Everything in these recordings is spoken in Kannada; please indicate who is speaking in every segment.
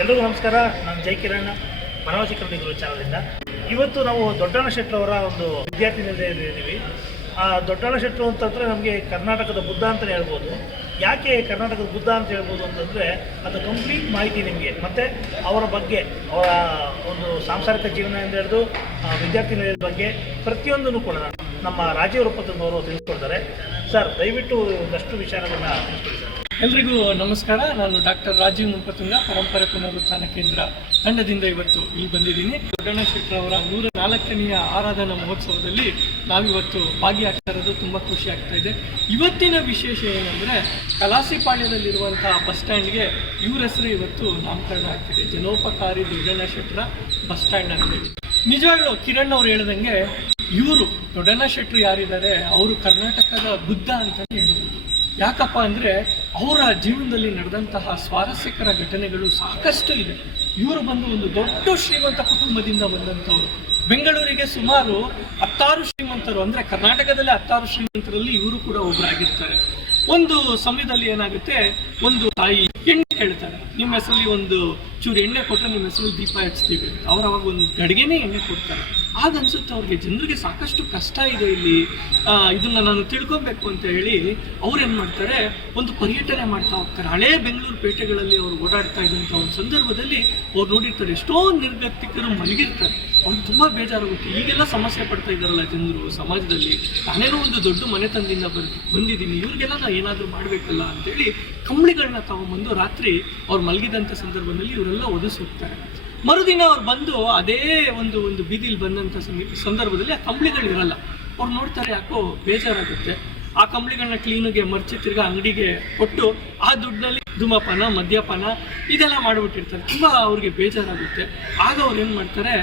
Speaker 1: ಎಲ್ರಿಗೂ ನಮಸ್ಕಾರ. ನಾನು ಜೈ ಕಿರಣ್ಣ ಪರವಾಸಿ ಕನ್ನಡಿ ಗುರು ಇವತ್ತು ನಾವು ದೊಡ್ಡಣ್ಣ ಅವರ ಒಂದು ವಿದ್ಯಾರ್ಥಿ ನಿಲಯದಲ್ಲಿದ್ದೀವಿ ಆ ದೊಡ್ಡಣ್ಣ ಶೆಟ್ಟರು ಅಂತಂದರೆ ನಮಗೆ ಕರ್ನಾಟಕದ ಬುದ್ಧ ಅಂತಲೇ ಹೇಳ್ಬೋದು. ಯಾಕೆ ಕರ್ನಾಟಕದ ಬುದ್ಧ ಅಂತ ಹೇಳ್ಬೋದು ಅಂತಂದರೆ ಅದು ಕಂಪ್ಲೀಟ್ ಮಾಹಿತಿ ನಿಮಗೆ. ಮತ್ತು ಅವರ ಬಗ್ಗೆ ಅವರ ಒಂದು ಸಾಂಸಾರಿಕ ಜೀವನದಿಂದ ಹಿಡಿದು ಆ, ವಿದ್ಯಾರ್ಥಿ ನಿಲಯದ ಬಗ್ಗೆ ಪ್ರತಿಯೊಂದನ್ನು ಕೂಡ ನಮ್ಮ ರಾಜೀವ್ ರೂಪದವರು ತಿಳಿಸ್ಕೊಡ್ತಾರೆ. ಸರ್ ದಯವಿಟ್ಟು ಒಂದಷ್ಟು ವಿಚಾರಗಳನ್ನ
Speaker 2: ಎಲ್ರಿಗೂ ನಮಸ್ಕಾರ. ನಾನು ಡಾಕ್ಟರ್ ರಾಜೀವ್ ಮುಪತುಂಗ ಪರಂಪರೆ ಪುನರುತ್ಥಾನ ಕೇಂದ್ರ ತಂಡದಿಂದ ಇವತ್ತು ಇಲ್ಲಿ ಬಂದಿದ್ದೀನಿ. ದೊಡ್ಡಣ್ಣ ಶೆಟ್ಟರ್ ಅವರ ನೂರ ನಾಲ್ಕನೆಯ ಆರಾಧನಾ ಮಹೋತ್ಸವದಲ್ಲಿ ನಾವಿವತ್ತು ಭಾಗಿಯಾಗ್ತಾ ಇರೋದು ತುಂಬ ಖುಷಿ ಆಗ್ತಾ ಇದೆ. ಇವತ್ತಿನ ವಿಶೇಷ ಏನಂದರೆ, ಕಲಾಸಿಪಾಳ್ಯದಲ್ಲಿರುವಂತಹ ಬಸ್ ಸ್ಟ್ಯಾಂಡ್ಗೆ ಇವರ ಹೆಸರು ಇವತ್ತು ನಾಮಕರಣ ಆಗ್ತಿದೆ. ಜನೋಪಕಾರಿ ದೊಡ್ಡಣ್ಣ ಶೆಟ್ಟರ ಬಸ್ ಸ್ಟ್ಯಾಂಡ್ ಅಂತ ಹೇಳಿ. ನಿಜವಾಗ್ಲೂ ಕಿರಣ್ ಅವ್ರು ಹೇಳ್ದಂಗೆ ಇವರು ದೊಡ್ಡಣ್ಣ ಶೆಟ್ಟರು ಯಾರಿದ್ದಾರೆ, ಅವರು ಕರ್ನಾಟಕದ ಬುದ್ಧ ಅಂತಲೇ ಹೇಳ್ಬೋದು. ಯಾಕಪ್ಪ ಅಂದರೆ ಅವರ ಜೀವನದಲ್ಲಿ ನಡೆದಂತಹ ಸ್ವಾರಸ್ಯಕರ ಘಟನೆಗಳು ಸಾಕಷ್ಟು ಇದೆ. ಇವರು ಬಂದು ಒಂದು ದೊಡ್ಡ ಶ್ರೀಮಂತ ಕುಟುಂಬದಿಂದ ಬಂದಂಥವ್ರು. ಬೆಂಗಳೂರಿಗೆ ಸುಮಾರು ಹತ್ತಾರು ಶ್ರೀಮಂತರು, ಅಂದರೆ ಕರ್ನಾಟಕದಲ್ಲಿ ಹತ್ತಾರು ಶ್ರೀಮಂತರಲ್ಲಿ ಇವರು ಕೂಡ ಒಬ್ಬರಾಗಿರ್ತಾರೆ ಒಂದು ಸಮಯದಲ್ಲಿ ಏನಾಗುತ್ತೆ? ಒಂದು ತಾಯಿ ಹೆಣ್ಣು ಕೇಳ್ತಾರೆ. ನಿಮ್ಮ ಹೆಸರಲ್ಲಿ ಒಂದು ಚೂರು ಎಣ್ಣೆ ಕೊಟ್ಟರೆ ನಿಮ್ಮ ಹೆಸರು ದೀಪ ಹಚ್ತೀವಿ. ಅವ್ರು ಅವಾಗ ಒಂದು ಗಡಿಗೆನೇ ಎಣ್ಣೆ ಕೊಡ್ತಾರೆ. ಆಗ ಅನ್ಸುತ್ತೆ ಅವ್ರಿಗೆ ಜನರಿಗೆ ಸಾಕಷ್ಟು ಕಷ್ಟ ಇದೆ ಇಲ್ಲಿ. ಇದನ್ನ ನಾನು ತಿಳ್ಕೊಬೇಕು ಅಂತ ಹೇಳಿ ಅವ್ರು ಏನು ಮಾಡ್ತಾರೆ, ಒಂದು ಪರ್ಯಟನೆ ಮಾಡ್ತಾ ಹೋಗ್ತಾರೆ. ಹಳೇ ಬೆಂಗಳೂರು ಪೇಟೆಗಳಲ್ಲಿ ಅವರು ಓಡಾಡ್ತಾ ಇದ್ದಂಥ ಒಂದು ಸಂದರ್ಭದಲ್ಲಿ ಅವ್ರು ನೋಡಿರ್ತಾರೆ, ಎಷ್ಟೋ ನಿರ್ಗತಿಕರು ಮಲಗಿರ್ತಾರೆ. ಅವ್ರು ತುಂಬ ಬೇಜಾರಾಗುತ್ತೆ. ಈಗೆಲ್ಲ ಸಮಸ್ಯೆ ಪಡ್ತಾ ಇದ್ದಾರಲ್ಲ ಜನರು ಸಮಾಜದಲ್ಲಿ. ನಾನೇನೋ ಒಂದು ದೊಡ್ಡ ಮನೆತನದಿಂದ ಬರ್ ಬಂದಿದ್ದೀನಿ. ಇವ್ರಿಗೆಲ್ಲ ನಾನು ಏನಾದರೂ ಮಾಡಬೇಕಲ್ಲ ಅಂತೇಳಿ ಕಂಬಳಿಗಳನ್ನ ತಗೊಂಬಂದು ರಾತ್ರಿ ಅವ್ರು ಮಲಗಿದಂಥ ಸಂದರ್ಭದಲ್ಲಿ ಇವರೆಲ್ಲ ಒದಿಸಿ ಮರುದಿನ ಅವ್ರು ಬಂದು ಅದೇ ಒಂದು ಒಂದು ಬೀದಿಲಿ ಬಂದಂಥ ಸಂದರ್ಭದಲ್ಲಿ ಆ ಕಂಬಳಿಗಳು ಇರಲ್ಲ ಅವ್ರು ನೋಡ್ತಾರೆ ಯಾಕೋ ಬೇಜಾರಾಗುತ್ತೆ. ಆ ಕಂಬಳಿಗಳನ್ನ ಕ್ಲೀನಿಗೆ ಮರ್ಚಿ ತಿರ್ಗಾ ಅಂಗಡಿಗೆ ಕೊಟ್ಟು ಆ ದುಡ್ಡಿನಲ್ಲಿ ಧುಮಪಾನ, ಮದ್ಯಪಾನ ಇದೆಲ್ಲ ಮಾಡಿಬಿಟ್ಟಿರ್ತಾರೆ. ತುಂಬ ಅವ್ರಿಗೆ ಬೇಜಾರಾಗುತ್ತೆ. ಆಗ ಅವ್ರು ಏನು ಮಾಡ್ತಾರೆ,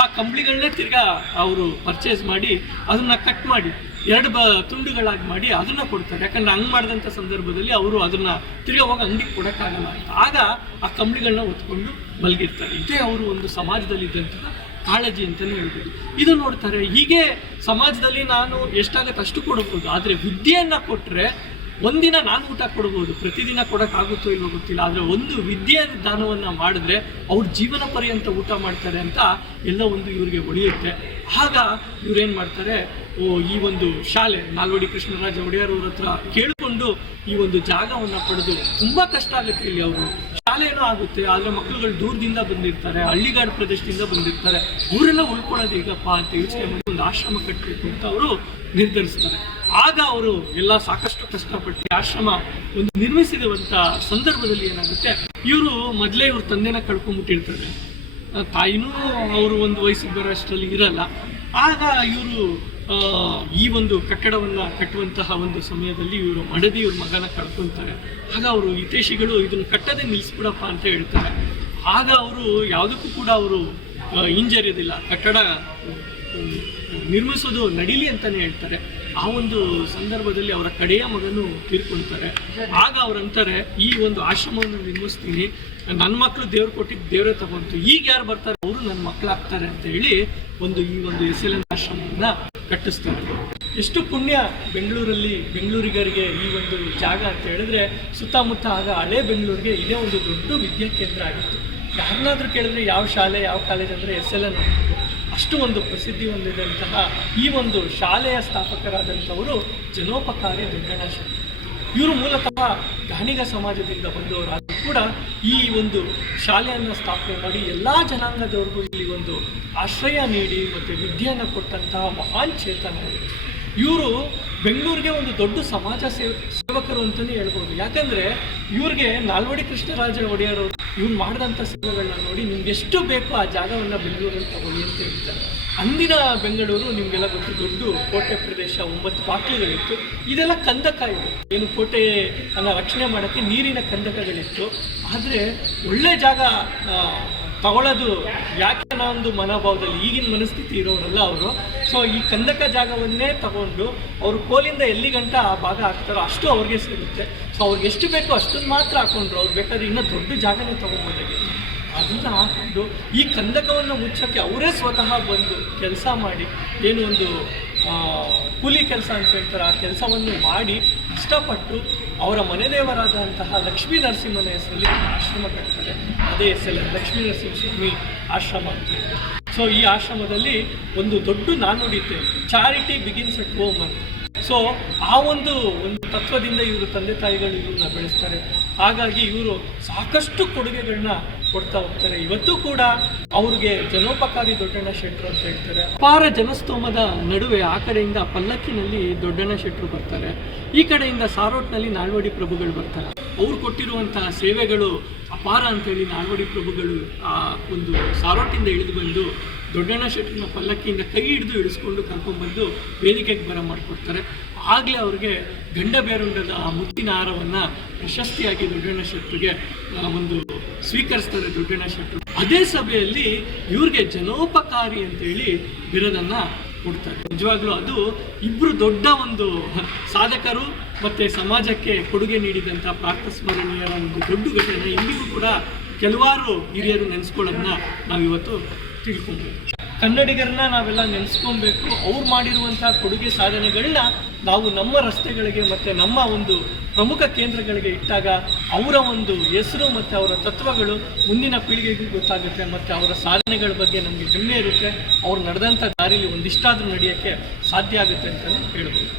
Speaker 2: ಆ ಕಂಬಳಿಗಳನ್ನೇ ತಿರ್ಗಾ ಅವರು ಪರ್ಚೇಸ್ ಮಾಡಿ ಅದನ್ನು ಕಟ್ ಮಾಡಿ ಎರಡು ಬ ತುಂಡುಗಳಾಗಿ ಮಾಡಿ ಅದನ್ನು ಕೊಡ್ತಾರೆ. ಯಾಕಂದ್ರೆ ಹಂಗೆ ಮಾಡಿದಂಥ ಸಂದರ್ಭದಲ್ಲಿ ಅವರು ಅದನ್ನು ತಿರ್ಗಾ ಹೋಗಿ ಅಂಗಡಿಗೆ ಕೊಡೋಕ್ಕಾಗಲ್ಲ ಅಂತ. ಆಗ ಆ ಕಂಬಳಿಗಳನ್ನ ಹೊತ್ಕೊಂಡು ಮಲಗಿರ್ತಾರೆ. ಇದೇ ಅವರು ಒಂದು ಸಮಾಜದಲ್ಲಿ ಇದ್ದಂತಹ ಕಾಳಜಿ ಅಂತಲೇ ಹೇಳ್ಬೋದು. ಇದು ನೋಡ್ತಾರೆ, ಹೀಗೆ ಸಮಾಜದಲ್ಲಿ ನಾನು ಎಷ್ಟಾಗತ್ತೆ ಅಷ್ಟು ಕೊಡಬಹುದು ಆದರೆ ವಿದ್ಯೆಯನ್ನು ಕೊಟ್ಟರೆ ಒಂದಿನ ನಾನು ಊಟ ಕೊಡ್ಬೋದು, ಪ್ರತಿದಿನ ಕೊಡೋಕ್ಕಾಗುತ್ತೋ ಇಲ್ವೋ ಗೊತ್ತಿಲ್ಲ. ಆದರೆ ಒಂದು ವಿದ್ಯೆ ದಾನವನ್ನು ಮಾಡಿದ್ರೆ ಅವ್ರ ಜೀವನ ಪರ್ಯಂತ ಊಟ ಮಾಡ್ತಾರೆ ಅಂತ ಎಲ್ಲ ಒಂದು ಇವರಿಗೆ ಒಳಿಯುತ್ತೆ. ಆಗ ಇವ್ರೇನು ಮಾಡ್ತಾರೆ, ಓ, ಈ ಒಂದು ಶಾಲೆ, ನಾಲ್ವಡಿ ಕೃಷ್ಣರಾಜ ಒಡೆಯರ್ ಅವ್ರ ಹತ್ರ ಕೇಳಿಕೊಂಡು ಈ ಒಂದು ಜಾಗವನ್ನು ಪಡೆದು ತುಂಬ ಕಷ್ಟ ಆಗುತ್ತೆ ಇಲ್ಲಿ ಅವರು. ಶಾಲೆ ಏನೋ ಆಗುತ್ತೆ, ಆದರೆ ಮಕ್ಕಳುಗಳು ದೂರದಿಂದ ಬಂದಿರ್ತಾರೆ, ಹಳ್ಳಿಗಾಡು ಪ್ರದೇಶದಿಂದ ಬಂದಿರ್ತಾರೆ. ಅವರೆಲ್ಲ ಉಳ್ಕೊಳ್ಳೋದು ಈಗಪ್ಪ ಅಂತ ಯೋಚನೆ ಮಾಡಿ ಒಂದು ಆಶ್ರಮ ಕಟ್ಟಬೇಕು ಅಂತ ಅವರು ನಿರ್ಧರಿಸ್ತಾರೆ. ಆಗ ಅವರು ಎಲ್ಲ ಸಾಕಷ್ಟು ಕಷ್ಟಪಟ್ಟು ಆಶ್ರಮ ಒಂದು ನಿರ್ಮಿಸಿರುವಂಥ ಸಂದರ್ಭದಲ್ಲಿ ಏನಾಗುತ್ತೆ, ಇವರು ಮೊದಲೇ ಇವ್ರ ತಂದೆನ ಕಳ್ಕೊಂಡ್ಬಿಟ್ಟಿರ್ತಾರೆ ತಾಯಿನೂ ಅವರು ಒಂದು ವಯಸ್ಸಿಗೆ ಬರೋ ಅಷ್ಟರಲ್ಲಿ ಇರಲ್ಲ. ಆಗ ಇವರು ಈ ಒಂದು ಕಟ್ಟಡವನ್ನು ಕಟ್ಟುವಂತಹ ಒಂದು ಸಮಯದಲ್ಲಿ ಇವರು ಮಡದಿ ಇವ್ರ ಮಗನ ಕಳ್ಕೊತಾರೆ ಆಗ ಅವರು ಹಿತೇಶಿಗಳು ಇದನ್ನು ಕಟ್ಟದೆ ನಿಲ್ಲಿಸ್ಬಿಡಪ್ಪ ಅಂತ ಹೇಳ್ತಾರೆ. ಆಗ ಅವರು ಯಾವುದಕ್ಕೂ ಕೂಡ ಅವರು ಹಿಂಜರಿಯೋದಿಲ್ಲ. ಕಟ್ಟಡ ನಿರ್ಮಿಸೋದು ನಡೀಲಿ ಅಂತಲೇ ಹೇಳ್ತಾರೆ. ಆ ಒಂದು ಸಂದರ್ಭದಲ್ಲಿ ಅವರ ಕಡೆಯ ಮಗನು ತೀರ್ಕೊಳ್ತಾರೆ. ಆಗ ಅವ್ರಂತಾರೆ ಈ ಒಂದು ಆಶ್ರಮವನ್ನು ನಿರ್ಮಿಸ್ತೀನಿ. ನನ್ನ ಮಕ್ಕಳು ದೇವ್ರು ಕೊಟ್ಟಿದ್ದು ದೇವರೇ ತಗೊಂತು ಈಗ ಯಾರು ಬರ್ತಾರೆ? ಅವರು ನನ್ನ ಮಕ್ಕಳಾಗ್ತಾರೆ ಅಂತ ಹೇಳಿ ಒಂದು ಈ ಒಂದು ಎಸ್ ಎಲ್ ಎನ್ ಆಶ್ರಮವನ್ನ ಕಟ್ಟಿಸ್ತಾರೆ ಎಷ್ಟು ಪುಣ್ಯ ಬೆಂಗಳೂರಲ್ಲಿ ಬೆಂಗಳೂರಿಗರಿಗೆ ಈ ಒಂದು ಜಾಗ ಅಂತ ಹೇಳಿದ್ರೆ, ಸುತ್ತಮುತ್ತ ಆಗ ಹಳೆ ಬೆಂಗಳೂರಿಗೆ ಇದೇ ಒಂದು ದೊಡ್ಡ ವಿದ್ಯಾ ಕೇಂದ್ರ ಆಗಿತ್ತು. ಯಾರನ್ನಾದ್ರೂ ಕೇಳಿದ್ರೆ ಯಾವ ಶಾಲೆ, ಯಾವ ಕಾಲೇಜ್ ಅಂದರೆ ಎಸ್ ಎಲ್ ಎನ್ ಅಷ್ಟು ಒಂದು ಪ್ರಸಿದ್ಧಿ ಹೊಂದಿದಂತಹ ಈ ಒಂದು ಶಾಲೆಯ ಸ್ಥಾಪಕರಾದಂಥವರು ಜನೋಪಕಾರಿ ಶೆಟ್ಟಿ ಇವರು ಮೂಲತಃ ಗಾಣಿಗ ಸಮಾಜದಿಂದ ಬಂದವರಾದರೂ ಕೂಡ ಈ ಒಂದು ಶಾಲೆಯನ್ನು ಸ್ಥಾಪನೆ ಮಾಡಿ ಎಲ್ಲ ಜನಾಂಗದವ್ರಿಗೂ ಇಲ್ಲಿ ಒಂದು ಆಶ್ರಯ ನೀಡಿ ಮತ್ತು ವಿದ್ಯೆಯನ್ನು ಕೊಟ್ಟಂತಹ ಮಹಾನ್ ಚೇತನ ಇವರು. ಬೆಂಗಳೂರಿಗೆ ಒಂದು ದೊಡ್ಡ ಸಮಾಜ ಸೇವ ಸೇವಕರು ಅಂತಲೇ ಹೇಳ್ಬೋದು. ಯಾಕಂದರೆ ಇವ್ರಿಗೆ ನಾಲ್ವಡಿ ಕೃಷ್ಣರಾಜ ಒಡೆಯರು ಇವ್ರು ಮಾಡಿದಂಥ ಸೇವೆಗಳನ್ನ ನೋಡಿ ನಿಮ್ಗೆ ಎಷ್ಟು ಬೇಕೋ ಆ ಜಾಗವನ್ನು ಬೆಂಗಳೂರಲ್ಲಿ ತಗೊಳ್ಳಿ ಅಂತ ಹೇಳ್ತಾರೆ. ಅಂದಿನ ಬೆಂಗಳೂರು ನಿಮಗೆಲ್ಲ ಗೊತ್ತು ದೊಡ್ಡ ಕೋಟೆ ಪ್ರದೇಶ, ಒಂಬತ್ತು ಬಾಕ್ಲುಗಳಿತ್ತು ಇದೆಲ್ಲ ಕಂದಕ ಇದೆ ಏನು ಕೋಟೆ ಅನ್ನ ರಕ್ಷಣೆ ಮಾಡೋಕ್ಕೆ ನೀರಿನ ಕಂದಕಗಳಿತ್ತು. ಆದರೆ ಒಳ್ಳೆ ಜಾಗ ತಗೊಳ್ಳೋದು ಯಾಕೆ ಅನ್ನೋ ಒಂದು ಮನೋಭಾವದಲ್ಲಿ ಈಗಿನ ಮನಸ್ಥಿತಿ ಇರೋರಲ್ಲ ಅವರು. ಸೊ ಈ ಕಂದಕ ಜಾಗವನ್ನೇ ತಗೊಂಡು ಅವರು ಕೋಲಿಂದ ಎಲ್ಲಿ ಗಂಟ ಆ ಭಾಗ ಹಾಕ್ತಾರೋ ಅಷ್ಟು ಅವ್ರಿಗೆ ಸಿಗುತ್ತೆ. ಸೊ ಅವ್ರಿಗೆ ಎಷ್ಟು ಬೇಕೋ ಅಷ್ಟನ್ನು ಮಾತ್ರ ಹಾಕೊಂಡ್ರು. ಅವ್ರು ಬೇಕಾದ್ರೆ ಇನ್ನೂ ದೊಡ್ಡ ಜಾಗನೇ ತಗೊಬೋದಾಗಿತ್ತು ಅದನ್ನ ಹಾಕೊಂಡು ಈ ಕಂದಕವನ್ನು ಮುಚ್ಚೋಕ್ಕೆ ಅವರೇ ಸ್ವತಃ ಬಂದು ಕೆಲಸ ಮಾಡಿ ಏನು ಒಂದು ಕೂಲಿ ಕೆಲಸ ಅಂತ ಹೇಳ್ತಾರೆ. ಆ ಕೆಲಸವನ್ನು ಮಾಡಿ ಕಷ್ಟಪಟ್ಟು ಅವರ ಮನೆದೇವರಾದಂತಹ ಲಕ್ಷ್ಮೀ ನರಸಿಂಹನ ಹೆಸರಲ್ಲಿ ಆಶ್ರಮ ಕಟ್ತಾರೆ ಅದೇ ಹೆಸರಲ್ಲಿ ಲಕ್ಷ್ಮೀ ನರಸಿಂಹ ಸ್ವಾಮಿ ಆಶ್ರಮ ಅಂತ ಸೊ ಈ ಆಶ್ರಮದಲ್ಲಿ ಒಂದು ದೊಡ್ಡ ನಾನುಡಿತೆ ಚಾರಿಟಿ ಬಿಗಿನ್ಸ್ ಅಟ್ ಹೋಮ್ ಅಂತ. ಸೊ ಆ ಒಂದು ಒಂದು ತತ್ವದಿಂದ ಇವರು ತಂದೆ ತಾಯಿಗಳು ಇವ್ರನ್ನ ಬೆಳೆಸ್ತಾರೆ. ಹಾಗಾಗಿ ಇವರು ಸಾಕಷ್ಟು ಕೊಡುಗೆಗಳನ್ನ ಕೊಡ್ತಾ ಹೋಗ್ತಾರೆ. ಇವತ್ತು ಕೂಡ ಅವ್ರಿಗೆ ಜನೋಪಕಾರಿ ದೊಡ್ಡಣ್ಣ ಶೆಟ್ರು ಅಂತ ಹೇಳ್ತಾರೆ. ಅಪಾರ ಜನಸ್ತೋಮದ ನಡುವೆ ಆ ಕಡೆಯಿಂದ ಪಲ್ಲಕ್ಕಿನಲ್ಲಿ ದೊಡ್ಡಣ್ಣ ಶೆಟ್ರು ಬರ್ತಾರೆ. ಈ ಕಡೆಯಿಂದ ಸಾರೋಟ್ನಲ್ಲಿ ನಾಲ್ವಡಿ ಪ್ರಭುಗಳು ಬರ್ತಾರೆ. ಅವ್ರು ಕೊಟ್ಟಿರುವಂತಹ ಸೇವೆಗಳು ಅಪಾರ ಅಂತೇಳಿ ನಾಲ್ವಡಿ ಪ್ರಭುಗಳು ಆ ಒಂದು ಸಾರೋಟಿಂದ ಇಳಿದು ಬಂದು ದೊಡ್ಡಣ್ಣ ಶೆಟ್ಟಿನ ಪಲ್ಲಕ್ಕಿಯಿಂದ ಕೈ ಹಿಡಿದು ಇಳಿಸ್ಕೊಂಡು ಕರ್ಕೊಂಡ್ಬಂದು ವೇದಿಕೆಗೆ ಬರ ಮಾಡಿಕೊಡ್ತಾರೆ. ಆಗಲೇ ಅವ್ರಿಗೆ ಗಂಡ ಬೇರುಂಡದ ಆ ಮುತ್ತಿನ ಹಾರವನ್ನು ಪ್ರಶಸ್ತಿಯಾಗಿ ದೊಡ್ಡಣ್ಣ ಶೆಟ್ಟಿಗೆ ಒಂದು ಸ್ವೀಕರಿಸ್ತಾರೆ ದೊಡ್ಡಣ್ಣ ಶೆಟ್ಟರು ಅದೇ ಸಭೆಯಲ್ಲಿ ಇವ್ರಿಗೆ ಜನೋಪಕಾರಿ ಅಂತೇಳಿ ಬಿರದನ್ನು ಕೊಡ್ತಾರೆ. ನಿಜವಾಗ್ಲೂ ಅದು ಇಬ್ಬರು ದೊಡ್ಡ ಒಂದು ಸಾಧಕರು ಮತ್ತು ಸಮಾಜಕ್ಕೆ ಕೊಡುಗೆ ನೀಡಿದಂಥ ಸ್ಮರಣೀಯ ಒಂದು ದೊಡ್ಡ ಘಟನೆ. ಇಂದಿಗೂ ಕೂಡ ಕೆಲವಾರು ಹಿರಿಯರು ನೆನೆಸ್ಕೊಳ್ಳೋದನ್ನ ನಾವಿವತ್ತು ತಿಳ್ಕೊಬೋದು. ಕನ್ನಡಿಗರನ್ನ ನಾವೆಲ್ಲ ನೆನೆಸ್ಕೊಬೇಕು ಅವ್ರು ಮಾಡಿರುವಂಥ ಕೊಡುಗೆ ಸಾಧನೆಗಳನ್ನ ನಾವು ನಮ್ಮ ರಸ್ತೆಗಳಿಗೆ ಮತ್ತು ನಮ್ಮ ಒಂದು ಪ್ರಮುಖ ಕೇಂದ್ರಗಳಿಗೆ ಇಟ್ಟಾಗ ಅವರ ಒಂದು ಹೆಸರು ಮತ್ತು ಅವರ ತತ್ವಗಳು ಮುಂದಿನ ಪೀಳಿಗೆಗೂ ಗೊತ್ತಾಗುತ್ತೆ ಮತ್ತು ಅವರ ಸಾಧನೆಗಳ ಬಗ್ಗೆ ನಮಗೆ ಹೆಮ್ಮೆ ಇರುತ್ತೆ. ಅವ್ರು ನಡೆದಂಥ ದಾರಿಲಿ ಒಂದಿಷ್ಟಾದರೂ ನಡೆಯೋಕ್ಕೆ ಸಾಧ್ಯ ಆಗುತ್ತೆ ಅಂತಲೇ ಹೇಳ್ಬೋದು.